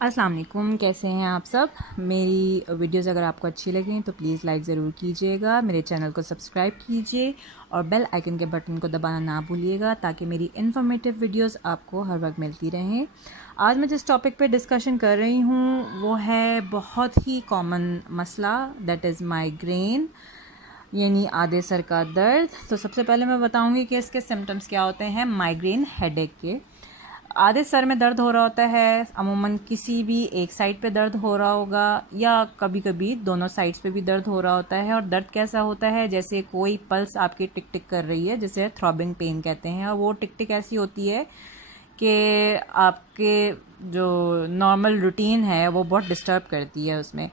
अस्सलाम वालेकुम, कैसे हैं आप सब। मेरी वीडियोस अगर आपको अच्छी लगें तो प्लीज़ लाइक ज़रूर कीजिएगा, मेरे चैनल को सब्सक्राइब कीजिए और बेल आइकन के बटन को दबाना ना भूलिएगा ताकि मेरी इन्फॉर्मेटिव वीडियोस आपको हर वक्त मिलती रहें। आज मैं जिस टॉपिक पे डिस्कशन कर रही हूँ वो है बहुत ही कॉमन मसला, दैट इज़ माइग्रेन यानी आधे सर का दर्द। तो सबसे पहले मैं बताऊँगी कि इसके सिम्टम्स क्या होते हैं माइग्रेन हेडेक के। आधे सर में दर्द हो रहा होता है, अमूमन किसी भी एक साइड पे दर्द हो रहा होगा या कभी कभी दोनों साइड्स पे भी दर्द हो रहा होता है। और दर्द कैसा होता है, जैसे कोई पल्स आपकी टिक टिक कर रही है, जिसे थ्रॉबिंग पेन कहते हैं। और वो टिक टिक ऐसी होती है कि आपके जो नॉर्मल रूटीन है वो बहुत डिस्टर्ब करती है उसमें।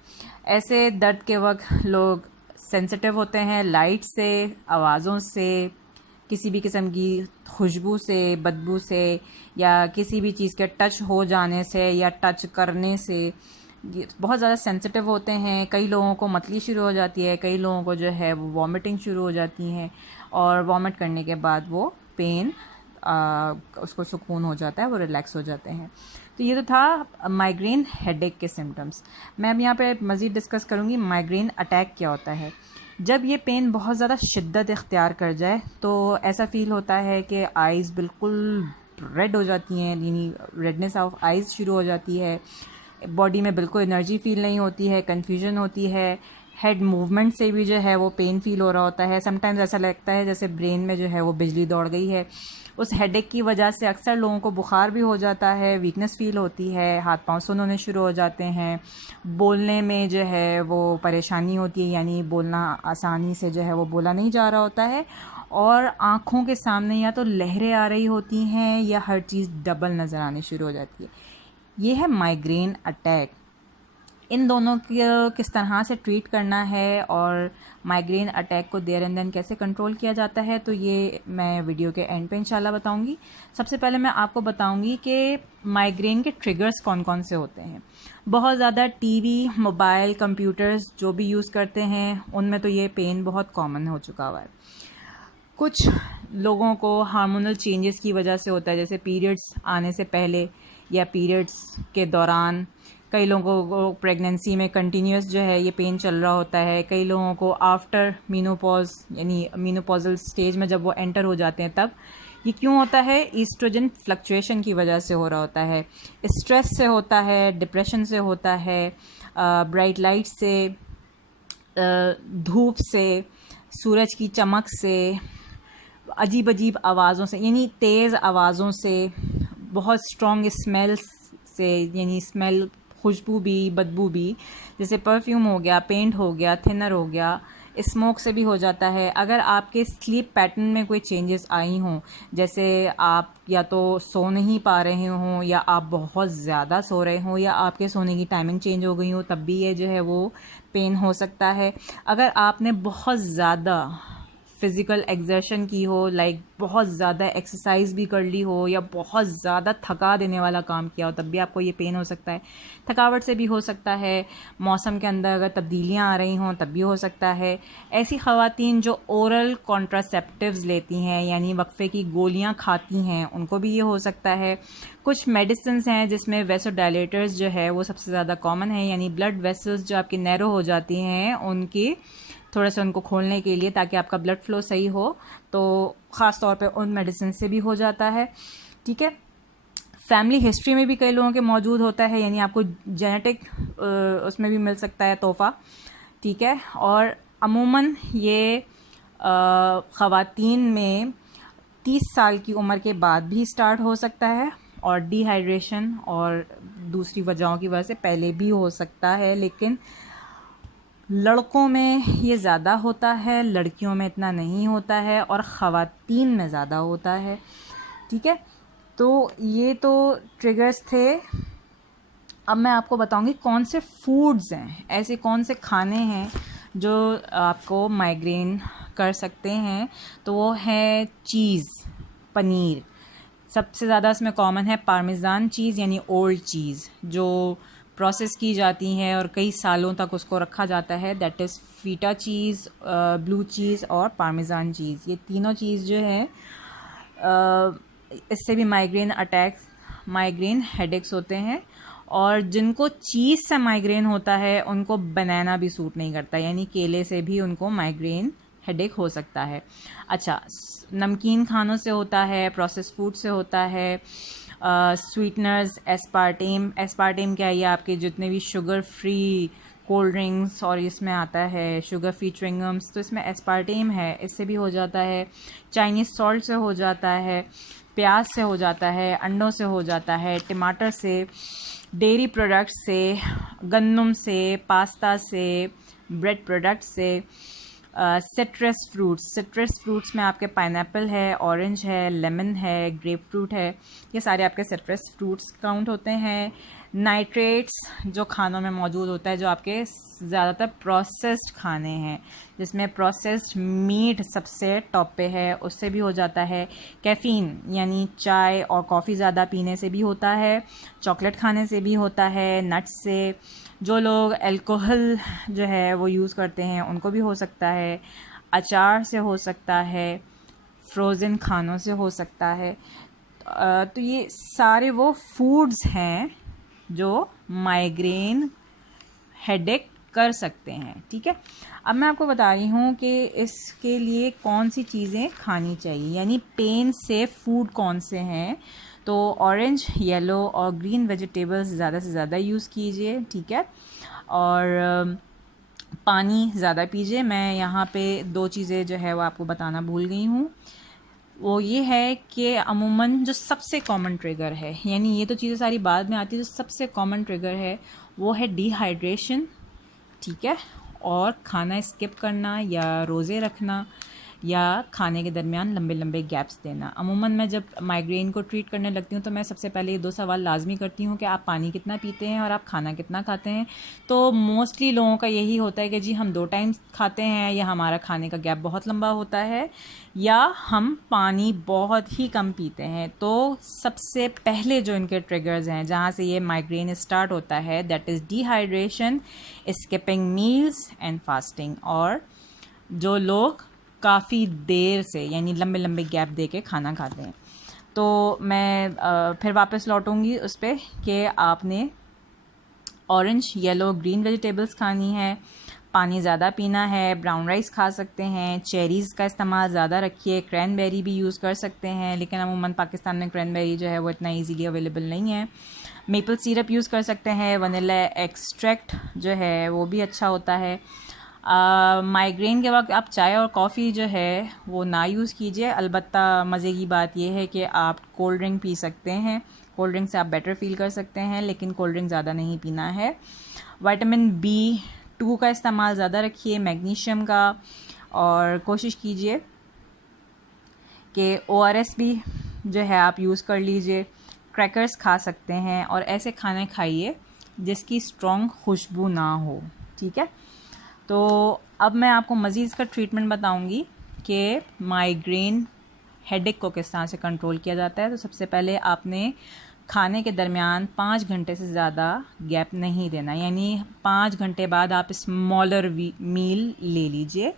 ऐसे दर्द के वक्त लोग सेंसिटिव होते हैं लाइट से, आवाज़ों से, किसी भी किस्म की खुशबू से, बदबू से, या किसी भी चीज़ के टच हो जाने से या टच करने से बहुत ज़्यादा सेंसिटिव होते हैं। कई लोगों को मतली शुरू हो जाती है, कई लोगों को जो है वो वॉमिटिंग शुरू हो जाती हैं और वॉमिट करने के बाद वो पेन उसको सुकून हो जाता है, वो रिलैक्स हो जाते हैं। तो ये तो था माइग्रेन हेडेक के सिम्टम्स। मैं अब यहाँ पे मज़ीद डिस्कस करूँगी माइग्रेन अटैक क्या होता है। जब ये पेन बहुत ज़्यादा शिद्दत इख्तियार कर जाए तो ऐसा फ़ील होता है कि आइज़ बिल्कुल रेड हो जाती हैं, यानी रेडनेस ऑफ आइज़ शुरू हो जाती है। बॉडी में बिल्कुल एनर्जी फ़ील नहीं होती है, कन्फ्यूजन होती है। हेड मूवमेंट से भी जो है वो पेन फील हो रहा होता है। समटाइम्स ऐसा लगता है जैसे ब्रेन में जो है वो बिजली दौड़ गई है। उस हेडेक की वजह से अक्सर लोगों को बुखार भी हो जाता है, वीकनेस फील होती है, हाथ पांव सुन्न होने शुरू हो जाते हैं, बोलने में जो है वो परेशानी होती है, यानी बोलना आसानी से जो है वो बोला नहीं जा रहा होता है। और आँखों के सामने या तो लहरें आ रही होती हैं या हर चीज़ डबल नज़र आनी शुरू हो जाती है। ये है माइग्रेन अटैक। इन दोनों को किस तरह से ट्रीट करना है और माइग्रेन अटैक को देर एंड देन कैसे कंट्रोल किया जाता है, तो ये मैं वीडियो के एंड पे इंशाल्लाह बताऊंगी। सबसे पहले मैं आपको बताऊंगी कि माइग्रेन के ट्रिगर्स कौन कौन से होते हैं। बहुत ज़्यादा टीवी, मोबाइल, कंप्यूटर्स जो भी यूज़ करते हैं उनमें तो ये पेन बहुत कॉमन हो चुका हुआ है। कुछ लोगों को हार्मोनल चेंजेस की वजह से होता है, जैसे पीरियड्स आने से पहले या पीरियड्स के दौरान। कई लोगों को प्रेगनेंसी में कंटिन्यूस जो है ये पेन चल रहा होता है। कई लोगों को आफ्टर मीनोपॉज यानी मीनोपॉजल स्टेज में जब वो एंटर हो जाते हैं तब। ये क्यों होता है? ईस्ट्रोजन फ्लक्चुएशन की वजह से हो रहा होता है, स्ट्रेस से होता है, डिप्रेशन से होता है, ब्राइट लाइट से, धूप से, सूरज की चमक से, अजीब अजीब आवाज़ों से यानी तेज़ आवाज़ों से, बहुत स्ट्रॉन्ग स्मेल्स से, यानी स्मेल खुशबू भी बदबू भी, जैसे परफ्यूम हो गया, पेंट हो गया, थिनर हो गया, स्मोक से भी हो जाता है। अगर आपके स्लीप पैटर्न में कोई चेंजेस आई हों, जैसे आप या तो सो नहीं पा रहे हों या आप बहुत ज़्यादा सो रहे हों या आपके सोने की टाइमिंग चेंज हो गई हो, तब भी ये जो है वो पेन हो सकता है। अगर आपने बहुत ज़्यादा फ़िज़िकल एक्सर्शन की हो, लाइक बहुत ज़्यादा एक्सरसाइज भी कर ली हो या बहुत ज़्यादा थका देने वाला काम किया हो, तब भी आपको ये पेन हो सकता है। थकावट से भी हो सकता है। मौसम के अंदर अगर तब्दीलियां आ रही हों तब भी हो सकता है। ऐसी ख़वातीन जो ओरल कॉन्ट्रासेप्टिव्स लेती हैं यानी वक्फे की गोलियां खाती हैं, उनको भी ये हो सकता है। कुछ मेडिसिन्स हैं जिसमें वेसोडाइलेटर्स जो है वो सबसे ज़्यादा कॉमन है, यानी ब्लड वेसल्स जो आपकी नैरो हो जाती हैं उनकी थोड़ा सा उनको खोलने के लिए, ताकि आपका ब्लड फ्लो सही हो, तो ख़ास तौर पे उन मेडिसिन से भी हो जाता है। ठीक है। फैमिली हिस्ट्री में भी कई लोगों के मौजूद होता है, यानी आपको जेनेटिक उसमें भी मिल सकता है तोहफ़ा। ठीक है। और अमूमन ये ख़वातीन में 30 साल की उम्र के बाद भी स्टार्ट हो सकता है और डिहाइड्रेशन और दूसरी वजहों की वजह से पहले भी हो सकता है, लेकिन लड़कों में ये ज़्यादा होता है, लड़कियों में इतना नहीं होता है और ख़वातीन में ज़्यादा होता है। ठीक है। तो ये तो ट्रिगर्स थे। अब मैं आपको बताऊंगी कौन से फूड्स हैं, ऐसे कौन से खाने हैं जो आपको माइग्रेन कर सकते हैं। तो वो है चीज़, पनीर। सबसे ज़्यादा इसमें कॉमन है पार्मेज़ान चीज़ यानी ओल्ड चीज़, जो प्रोसेस की जाती हैं और कई सालों तक उसको रखा जाता है, that is FITA cheese, blue cheese और पार्मेज़ान चीज़। ये तीनों चीज़ जो है इससे भी माइग्रेन अटैक्स, माइग्रेन हेडेक्स होते हैं। और जिनको चीज़ से माइग्रेन होता है उनको बनाना भी सूट नहीं करता, यानी केले से भी उनको माइग्रेन हेडेक हो सकता है। अच्छा, नमकीन खानों से होता है, प्रोसेस फूड से होता है, स्वीटनर्स, एस्पार्टेम। एस्पार्टेम क्या है? ये आपके जितने भी शुगर फ्री कोल्ड ड्रिंक्स और इसमें आता है शुगर फ्री च्युइंगम्स, तो इसमें एस्पार्टेम है, इससे भी हो जाता है। चाइनीज़ सॉल्ट से हो जाता है, प्याज से हो जाता है, अंडों से हो जाता है, टमाटर से, डेयरी प्रोडक्ट्स से, गंदम से, पास्ता से, ब्रेड प्रोडक्ट्स से, सिट्रस फ्रूट्स में आपके पाइनएप्पल है, ऑरेंज है, लेमन है, ग्रेप फ्रूट है, ये सारे आपके सिट्रस फ्रूट्स काउंट होते हैं। नाइट्रेट्स जो खानों में मौजूद होता है, जो आपके ज़्यादातर प्रोसेस्ड खाने हैं, जिसमें प्रोसेस्ड मीट सबसे टॉप पे है, उससे भी हो जाता है। कैफ़ीन यानी चाय और कॉफ़ी ज़्यादा पीने से भी होता है, चॉकलेट खाने से भी होता है, नट्स से, जो लोग अल्कोहल जो है वो यूज़ करते हैं उनको भी हो सकता है, अचार से हो सकता है, फ्रोज़न खानों से हो सकता है। तो ये सारे वो फूड्स हैं जो माइग्रेन हेडेक कर सकते हैं, ठीक है। अब मैं आपको बता रही हूँ कि इसके लिए कौन सी चीज़ें खानी चाहिए, यानी पेन सेफ फूड कौन से हैं। तो ऑरेंज, येलो और ग्रीन वेजिटेबल्स ज़्यादा से ज़्यादा यूज़ कीजिए, ठीक है। और पानी ज़्यादा पीजिए। मैं यहाँ पे 2 चीज़ें जो है वो आपको बताना भूल गई हूँ। वो ये है कि अमूमन जो सबसे कॉमन ट्रिगर है, यानी ये तो चीज़ें सारी बाद में आती है, जो सबसे कॉमन ट्रिगर है वो है डिहाइड्रेशन, ठीक है, और खाना स्किप करना या रोज़े रखना या खाने के दरमियान लंबे लंबे गैप्स देना। अमूमन मैं जब माइग्रेन को ट्रीट करने लगती हूँ तो मैं सबसे पहले ये 2 सवाल लाजमी करती हूँ कि आप पानी कितना पीते हैं और आप खाना कितना खाते हैं। तो मोस्टली लोगों का यही होता है कि जी हम 2 टाइम खाते हैं, या हमारा खाने का गैप बहुत लंबा होता है, या हम पानी बहुत ही कम पीते हैं। तो सबसे पहले जो इनके ट्रिगर्स हैं, जहाँ से ये माइग्रेन स्टार्ट होता है, that is dehydration, skipping meals and fasting. और जो लोग काफ़ी देर से यानी लंबे लंबे गैप दे के खाना खाते हैं। तो मैं फिर वापस लौटूंगी उस पर कि आपने ऑरेंज, येलो, ग्रीन वेजिटेबल्स खानी है, पानी ज़्यादा पीना है, ब्राउन राइस खा सकते हैं, चेरीज़ का इस्तेमाल ज़्यादा रखिए, क्रैनबेरी भी यूज़ कर सकते हैं, लेकिन अमूमन पाकिस्तान में क्रैनबेरी जो है वो इतना ईजीली अवेलेबल नहीं है। मेपल सिरप यूज़ कर सकते हैं, वनीला एक्सट्रैक्ट जो है वो भी अच्छा होता है। माइग्रेन के वक्त आप चाय और कॉफ़ी जो है वो ना यूज़ कीजिए। अलबत्ता मज़े की बात यह है कि आप कोल्ड ड्रिंक पी सकते हैं, कोल्ड ड्रिंक से आप बेटर फील कर सकते हैं, लेकिन कोल्ड ड्रिंक ज़्यादा नहीं पीना है। विटामिन B2 का इस्तेमाल ज़्यादा रखिए, मैग्नीशियम का, और कोशिश कीजिए कि ORS भी जो है आप यूज़ कर लीजिए। क्रैकर्स खा सकते हैं, और ऐसे खाने खाइए जिसकी स्ट्रॉन्ग खुशबू ना हो, ठीक है। तो अब मैं आपको मज़ीद इसका ट्रीटमेंट बताऊंगी कि माइग्रेन हेडेक को किस तरह से कंट्रोल किया जाता है। तो सबसे पहले आपने खाने के दरमियान 5 घंटे से ज़्यादा गैप नहीं देना, यानी 5 घंटे बाद आप स्मॉलर मील ले लीजिए।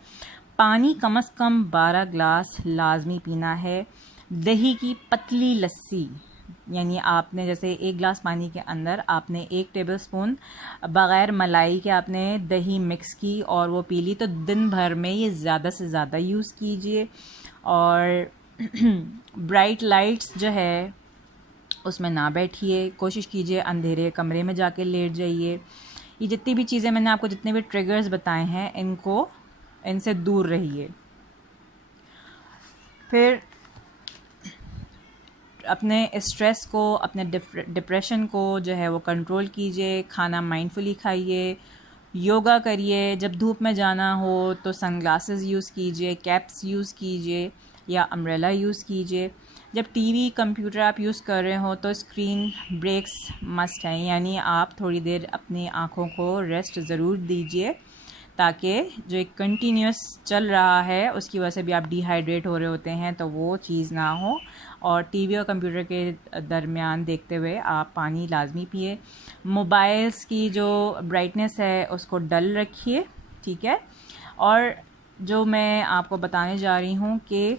पानी कम से कम 12 ग्लास लाजमी पीना है। दही की पतली लस्सी, यानी आपने जैसे 1 गिलास पानी के अंदर आपने 1 टेबलस्पून बग़ैर मलाई के आपने दही मिक्स की और वो पी ली, तो दिन भर में ये ज़्यादा से ज़्यादा यूज़ कीजिए। और ब्राइट लाइट्स जो है उसमें ना बैठिए, कोशिश कीजिए अंधेरे कमरे में जाके लेट जाइए। ये जितनी भी चीज़ें मैंने आपको जितने भी ट्रिगर्स बताए हैं इनसे दूर रहिए। फिर अपने स्ट्रेस को, अपने डिप्रेशन को जो है वो कंट्रोल कीजिए। खाना माइंडफुली खाइए, योगा करिए। जब धूप में जाना हो तो सनग्लासेस यूज़ कीजिए, कैप्स यूज़ कीजिए या अम्ब्रेला यूज़ कीजिए। जब टीवी कंप्यूटर आप यूज़ कर रहे हो तो स्क्रीन ब्रेक्स मस्ट हैं, यानी आप थोड़ी देर अपनी आँखों को रेस्ट ज़रूर दीजिए, ताकि जो एक कंटिन्यूस चल रहा है उसकी वजह से भी आप डिहाइड्रेट हो रहे होते हैं तो वो चीज़ ना हो। और टीवी और कंप्यूटर के दरमियान देखते हुए आप पानी लाजमी पिए। मोबाइल्स की जो ब्राइटनेस है उसको डल रखिए, ठीक है। और जो मैं आपको बताने जा रही हूँ कि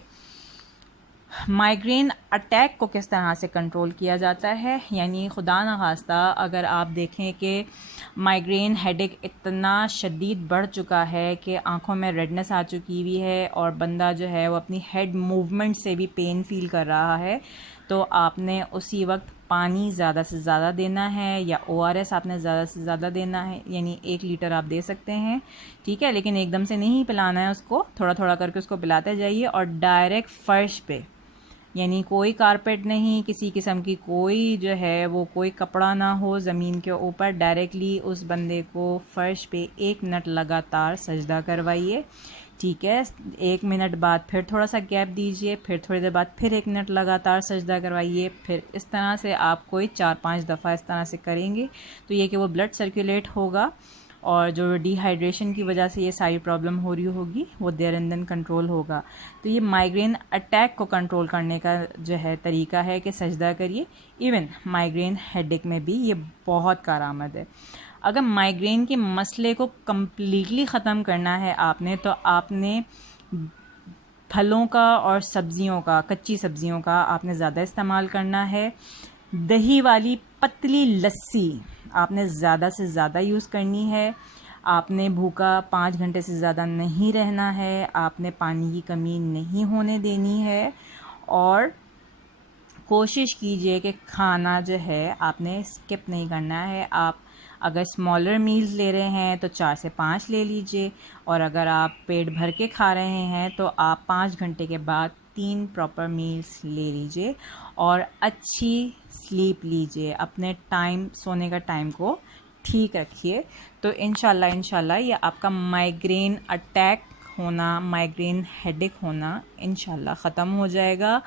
माइग्रेन अटैक को किस तरह से कंट्रोल किया जाता है, यानी खुदा न खास्ता अगर आप देखें कि माइग्रेन हेडेक इतना शदीद बढ़ चुका है कि आंखों में रेडनेस आ चुकी हुई है और बंदा जो है वो अपनी हेड मूवमेंट से भी पेन फील कर रहा है, तो आपने उसी वक्त पानी ज़्यादा से ज़्यादा देना है या ORS आपने ज़्यादा से ज़्यादा देना है, यानी 1 लीटर आप दे सकते हैं, ठीक है, लेकिन एकदम से नहीं पिलाना है उसको, थोड़ा थोड़ा करके उसको पिलाते जाइए। और डायरेक्ट फ़र्श पे, यानी कोई कारपेट नहीं, किसी किस्म की कोई जो है वो कोई कपड़ा ना हो ज़मीन के ऊपर, डायरेक्टली उस बंदे को फ़र्श पे 1 मिनट लगातार सजदा करवाइए, ठीक है। 1 मिनट बाद फिर थोड़ा सा गैप दीजिए, फिर थोड़ी देर बाद फिर 1 मिनट लगातार सजदा करवाइए। फिर इस तरह से आप कोई 4-5 दफ़ा इस तरह से करेंगे तो ये कि वो ब्लड सर्कुलेट होगा और जो डिहाइड्रेशन की वजह से ये सारी प्रॉब्लम हो रही होगी वो देर एंड देन कंट्रोल होगा। तो ये माइग्रेन अटैक को कंट्रोल करने का जो है तरीका है कि सजदा करिए। इवन माइग्रेन हेडेक में भी ये बहुत कारआमद है। अगर माइग्रेन के मसले को कम्प्लीटली ख़त्म करना है आपने, तो आपने फलों का और सब्ज़ियों का, कच्ची सब्ज़ियों का आपने ज़्यादा इस्तेमाल करना है। दही वाली पतली लस्सी आपने ज़्यादा से ज़्यादा यूज़ करनी है। आपने भूखा 5 घंटे से ज़्यादा नहीं रहना है। आपने पानी की कमी नहीं होने देनी है और कोशिश कीजिए कि खाना जो है आपने स्किप नहीं करना है। आप अगर स्मॉलर मील्स ले रहे हैं तो 4 से 5 ले लीजिए, और अगर आप पेट भर के खा रहे हैं तो आप 5 घंटे के बाद 3 प्रॉपर मील्स ले लीजिए और अच्छी स्लीप लीजिए। अपने टाइम, सोने का टाइम को ठीक रखिए, तो इंशाल्लाह ये आपका माइग्रेन अटैक होना, माइग्रेन हेडेक होना इंशाल्लाह ख़त्म हो जाएगा।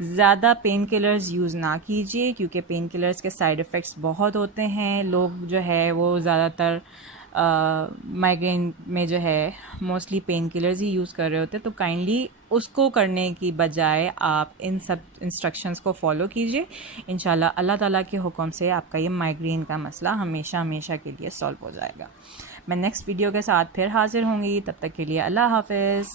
ज़्यादा पेन किलर्स यूज़ ना कीजिए क्योंकि पेन किलर्स के साइड इफ़ेक्ट्स बहुत होते हैं। लोग जो है वो ज़्यादातर माइग्रेन में जो है मोस्टली पेन किलर्स ही यूज़ कर रहे होते हैं, तो काइंडली उसको करने की बजाय आप इन सब इंस्ट्रक्शंस को फॉलो कीजिए। इंशाल्लाह अल्लाह ताला के हुक्म से आपका ये माइग्रेन का मसला हमेशा हमेशा के लिए सॉल्व हो जाएगा। मैं नेक्स्ट वीडियो के साथ फिर हाज़िर होंगी, तब तक के लिए अल्लाह हाफ़िज़।